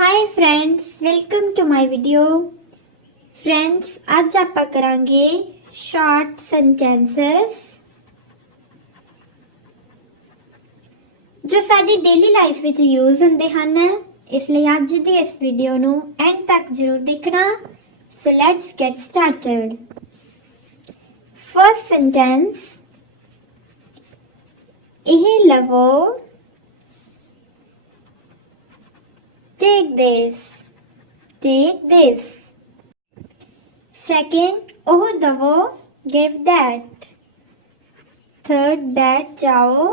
Hi friends, welcome to my video. Friends, आज ਆਪਾਂ ਕਰਾਂਗੇ ਸ਼ਾਰਟ ਸੈਂਟੈਂਸਸ ਜੋ ਸਾਡੀ ਡੇਲੀ ਲਾਈਫ ਵਿੱਚ ਯੂਜ਼ ਹੁੰਦੇ ਹਨ। ਇਸ ਲਈ ਅੱਜ ਦੀ ਇਸ ਵੀਡੀਓ ਨੂੰ ਐਂਡ ਤੱਕ ਜ਼ਰੂਰ ਦੇਖਣਾ। So let's get started. First sentence, ਇਹ ਲਵੋ, take this, take this. Second, oh दवो, give that. Third, बैठ जाओ.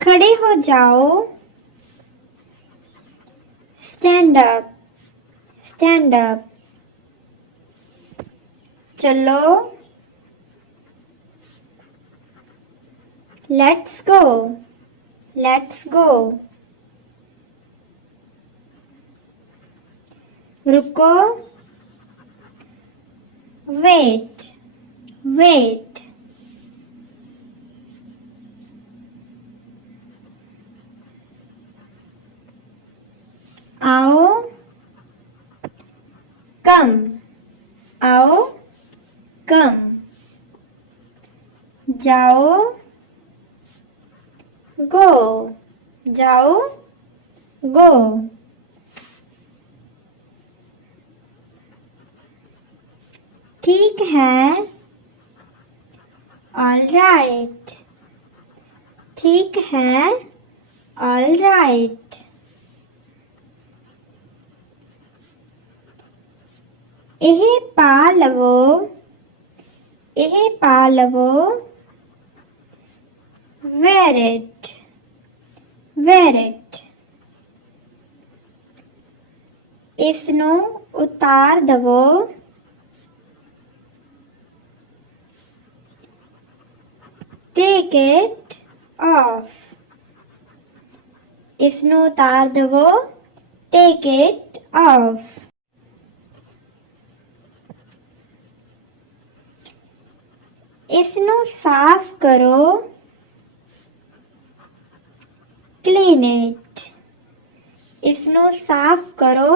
खड़े हो जाओ. Stand up, stand up. चलो. Let's go, let's go. रुको, wait, wait. आओ, come, आओ, come. जाओ, go, जाओ, go. ठीक है, all right. ठीक है, all right. ਇਹ ਪਾ ਲਵੋ, ਇਹ ਪਾ ਲਵੋ. Wear it, wear it. ਇਸ ਨੂੰ ਉਤਾਰ ਦਵੋ. Take it off. ਇਸ ਨੂੰ ਉਤਾਰ ਦਵੋ. Take it off. ਇਸ ਨੂੰ ਸਾਫ਼ ਕਰੋ. Clean it. ਇਸ ਨੂੰ ਸਾਫ਼ ਕਰੋ.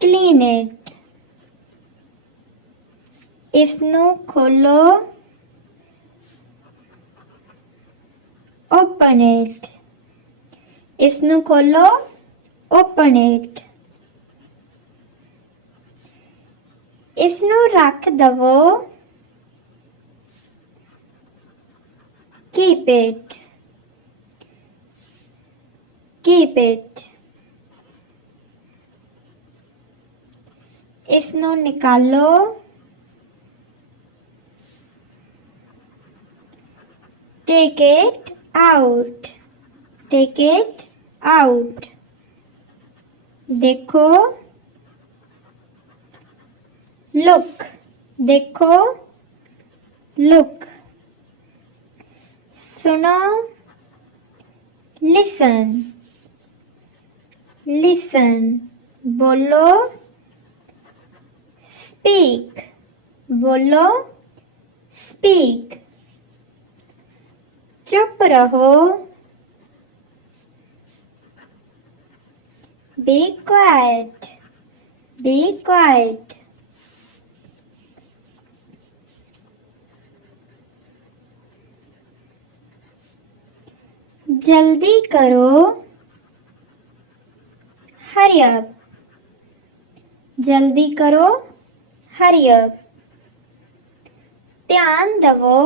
Clean it. ਇਸ ਨੂੰ ਖੋਲੋ. Open it. ਇਸ ਨੂੰ ਖੋਲੋ. Open it. ਇਸ ਨੂੰ ਰੱਖ ਦਵੋ. Keep it. Keep it. ਇਸ ਨੂੰ ਨਿਕਾਲੋ. Take it out. Take it out. देखो. Look. देखो. Look. सुनो. Listen. Listen. बोलो. Speak. बोलो. Speak. चुप रहो. Be quiet. Be quiet. जल्दी करो. Hurry up. जल्दी करो. Hurry up. ध्यान दवो.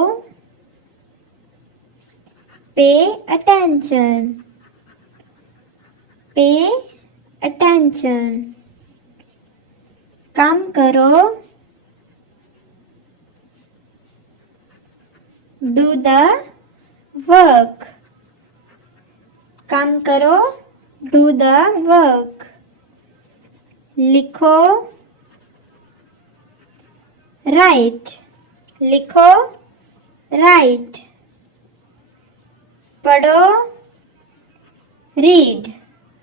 Pay attention. Pay attention. काम करो. Do the work. काम करो. Do the work. लिखो. Write. लिखो. Write. पढ़ो. Read.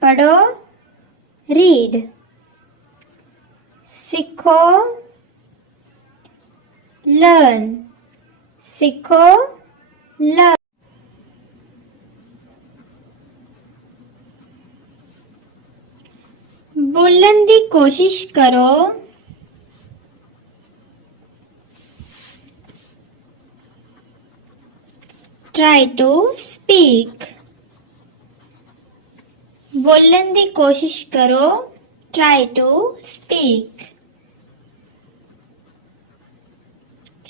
पढ़ो. Read. सीखो. Learn. सीखो. love, बोलने की कोशिश करो, try to speak, बोलने की कोशिश करो, try to speak,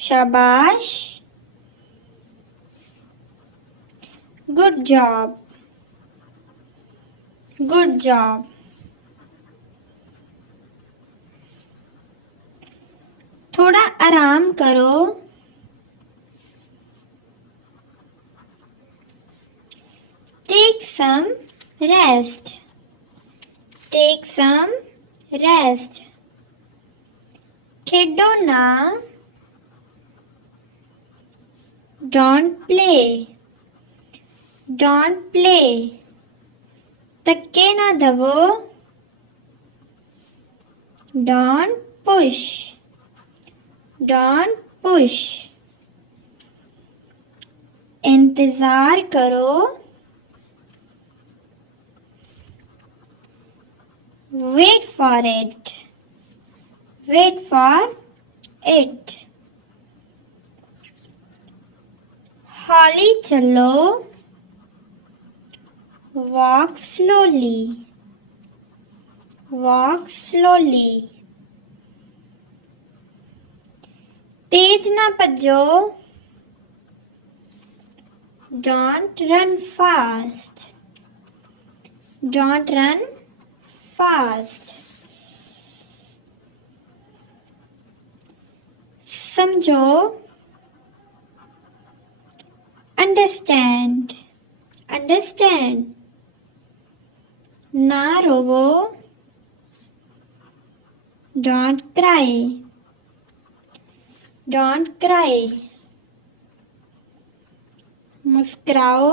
शाबाश, good job, good job, थोड़ा आराम करो, take some rest, take some rest, खेडो ना, don't play, don't play, धक्के ना दवो, don't push, don't push, इंतजार करो, wait for it, wait for it, हौली चलो, walk slowly, walk slowly, तेज ना भजो, don't run fast, don't run fast, समझो, understand, understand, ना रोवो, don't cry, don't cry, मुस्कुराओ,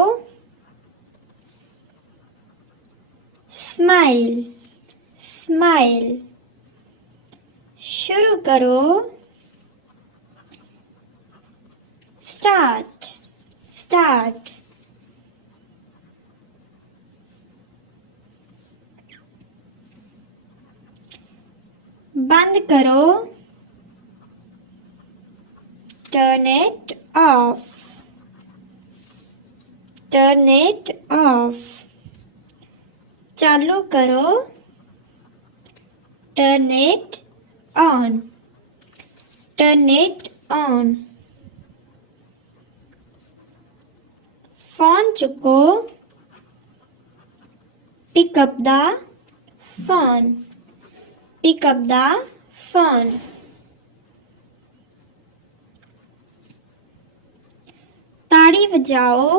smile, smile, शुरू करो, start, start, बंद करो, turn it off, turn it off, चालू करो, turn it on, turn it on, phone चुको, pick up the phone, pick up the phone, ताड़ी बजाओ,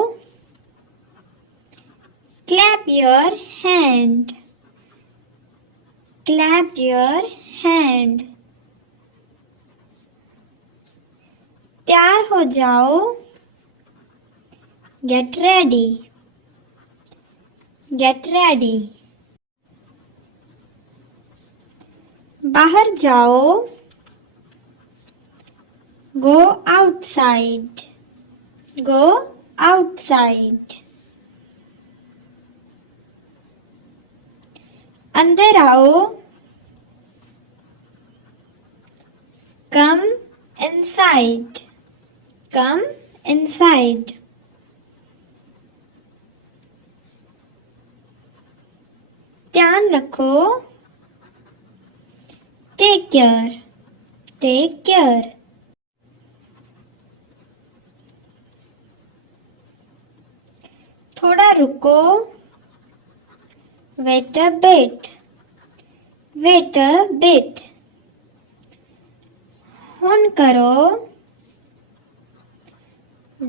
clap your hand, clap your hand, तैयार हो जाओ, get ready, get ready, बाहर जाओ, go outside, go outside, अंदर आओ, come inside, come inside, ध्यान रखो, take care, take care, थोड़ा रुको, wait a bit, wait a bit, ਹੁਣ करो,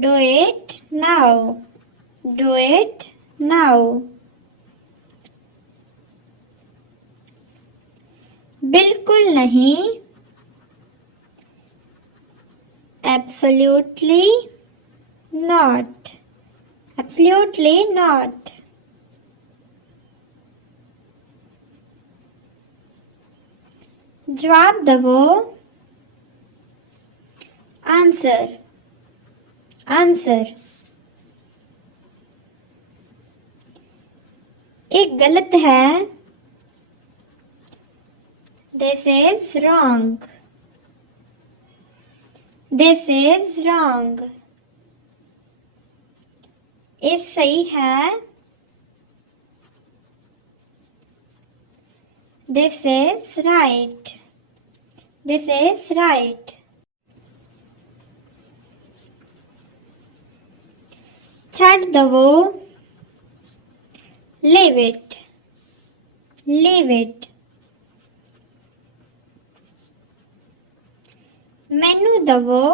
do it now, do it now, बिल्कुल नहीं, absolutely not, absolutely not, जवाब दवो, answer, answer, ये गलत है। This is wrong. This is wrong. ये सही है। This is right. This is right. छੱਡ दवो। Leave it. Leave it. मैनू दवो।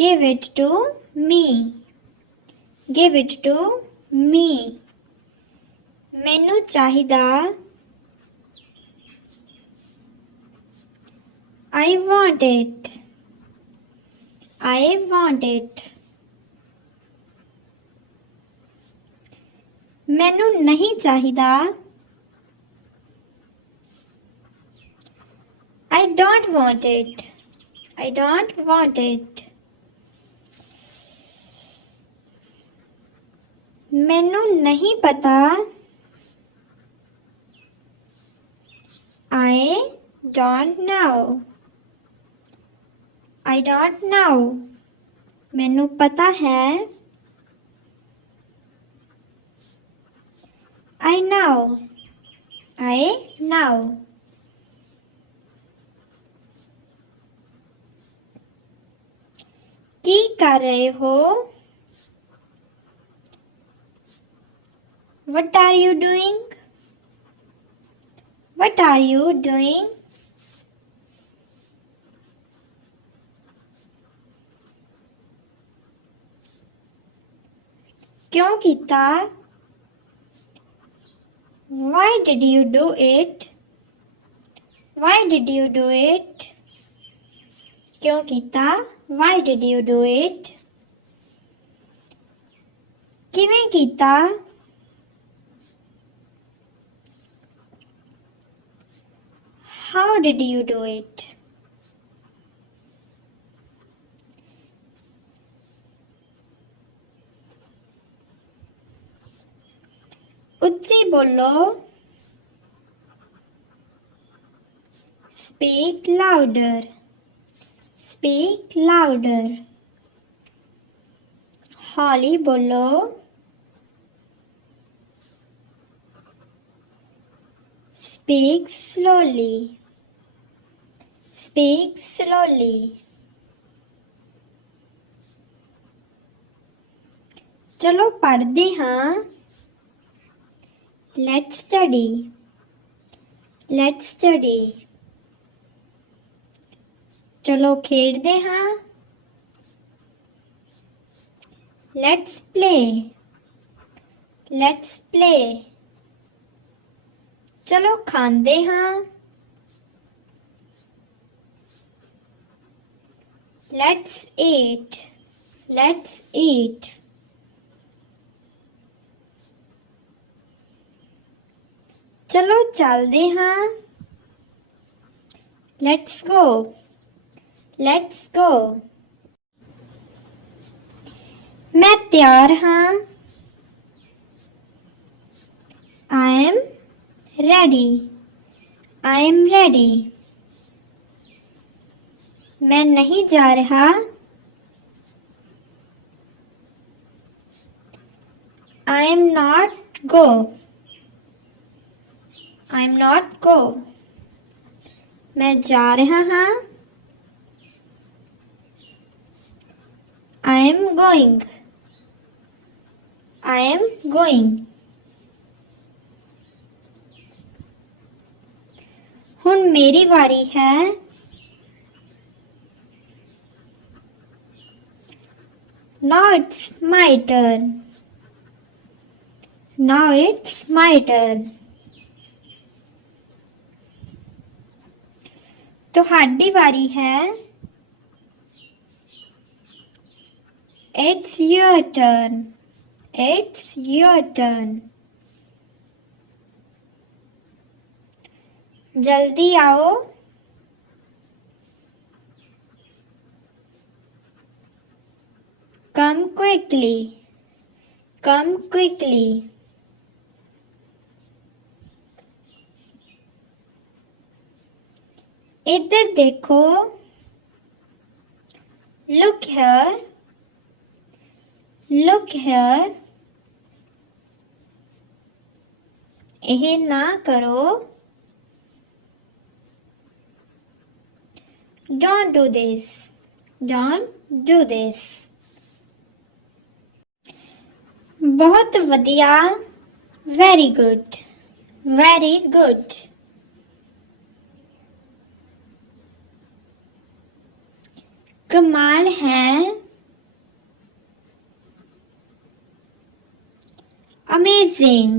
Give it to me. Give it to me. मैनू चाहिदा। I want it. I want it. मैनू नहीं चाहिदा। I don't want it. I don't want it. मैनू नहीं पता। I don't know. I don't know. मैनू पता है। I know. I know. की कर रहे हो? What are you doing? What are you doing? क्यों कीता? Why did you do it? Why did you do it? क्यों कीता? Why did you do it? किवें कीता? How did you do it? उच्ची बोलो। Speak louder. Speak louder. हौली बोलो। Speak slowly. Speak slowly. चलो पढ़ते हाँ। Let's study. Let's study. चलो खेलते हाँ। Let's play. Let's play. चलो खांदे हाँ। Let's eat. Let's eat. चलो चलते हाँ। Let's go. Let's go. मैं तैयार हाँ। I am ready. I am ready. मैं नहीं जा रहा। I am not go. I am not go. मैं जा रहा हाँ। I am going. I am going. हुन मेरी वारी है। Now it's my turn. Now it's my turn. ਤੁਹਾਡੀ ਵਾਰੀ ਹੈ। It's your turn. It's your turn. जल्दी आओ। Come quickly. come quickly. इधर देखो, look here, look here. ਇਹ ना करो, don't do this, don't do this. बहुत ਵਧੀਆ, very good, very good. कमाल है, amazing.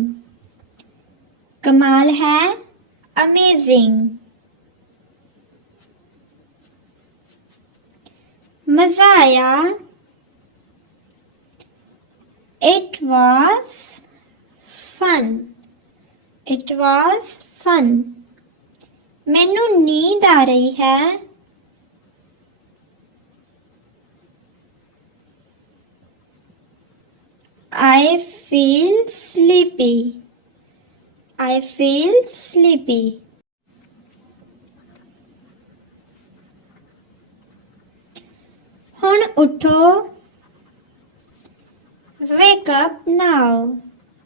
कमाल है, amazing. मजा आया, it was fun, it was fun. मैनू नींद आ रही है, I feel sleepy, I feel sleepy. ਹੁਣ उठो, wake up now,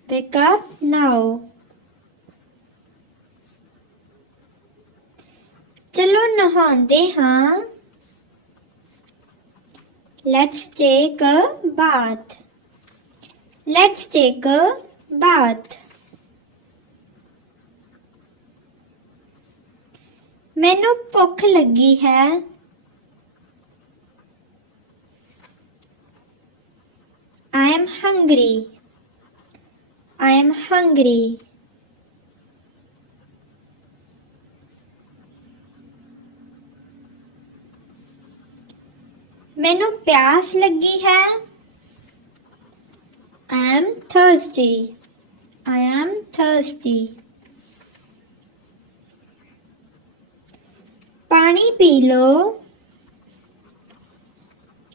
wake up now. चलो नहांदे हाँ, let's take a bath, let's take a bath. मैनू भुख लगी है, I am hungry, I am hungry. मैनू प्यास लगी है, I am thirsty, I am thirsty. पानी P low,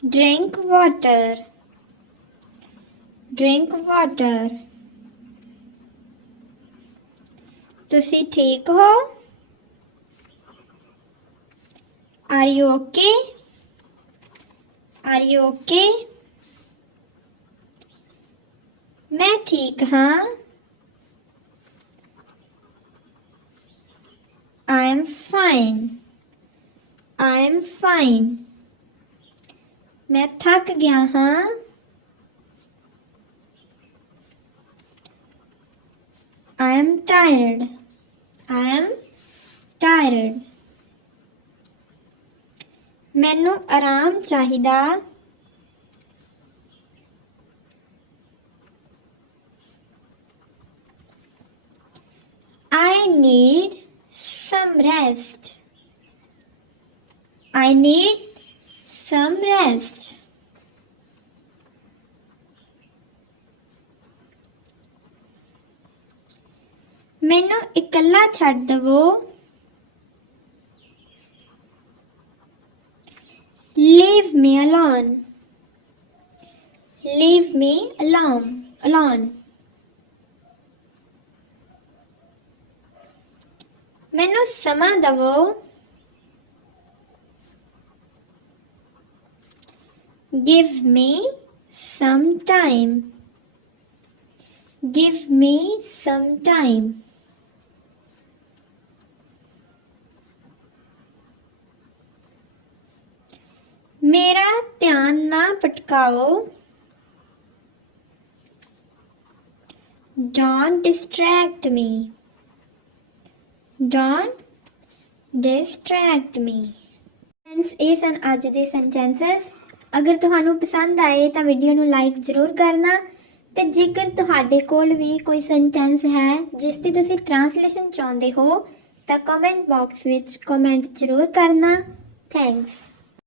drink water, drink water. तुसी ठीक हो? Are you okay? Are you okay? मैं ठीक हाँ, I am fine, I am fine. मैं थक गया हाँ, I am tired, I am tired. मैनू आराम चाहिदा, I need some rest, I need some rest. मैनू इकल्ला छड़ दवो, leave me alone, leave me alone, alone. मैनू समा दवो, give me some time, give me some time. मेरा ध्यान ना भटकाओ, don't distract me, don't distract me. Friends, ਇਹ ਸਨ ਅੱਜ ਦੇ ਸੈਂਟੈਂਸਸ। ਅਗਰ ਤੁਹਾਨੂੰ ਪਸੰਦ ਆਏ ਤਾਂ ਵੀਡੀਓ ਨੂੰ ਲਾਈਕ ਜ਼ਰੂਰ ਕਰਨਾ ਤੇ ਜੇਕਰ ਤੁਹਾਡੇ ਕੋਲ ਵੀ ਕੋਈ ਸੈਂਟੈਂਸ ਹੈ ਜਿਸ ਦੀ ਤੁਸੀਂ ਟ੍ਰਾਂਸਲੇਸ਼ਨ ਚਾਹੁੰਦੇ ਹੋ ਤਾਂ ਕਮੈਂਟ ਬਾਕਸ ਵਿੱਚ ਕਮੈਂਟ ਜ਼ਰੂਰ ਕਰਨਾ। ਥੈਂਕਸ।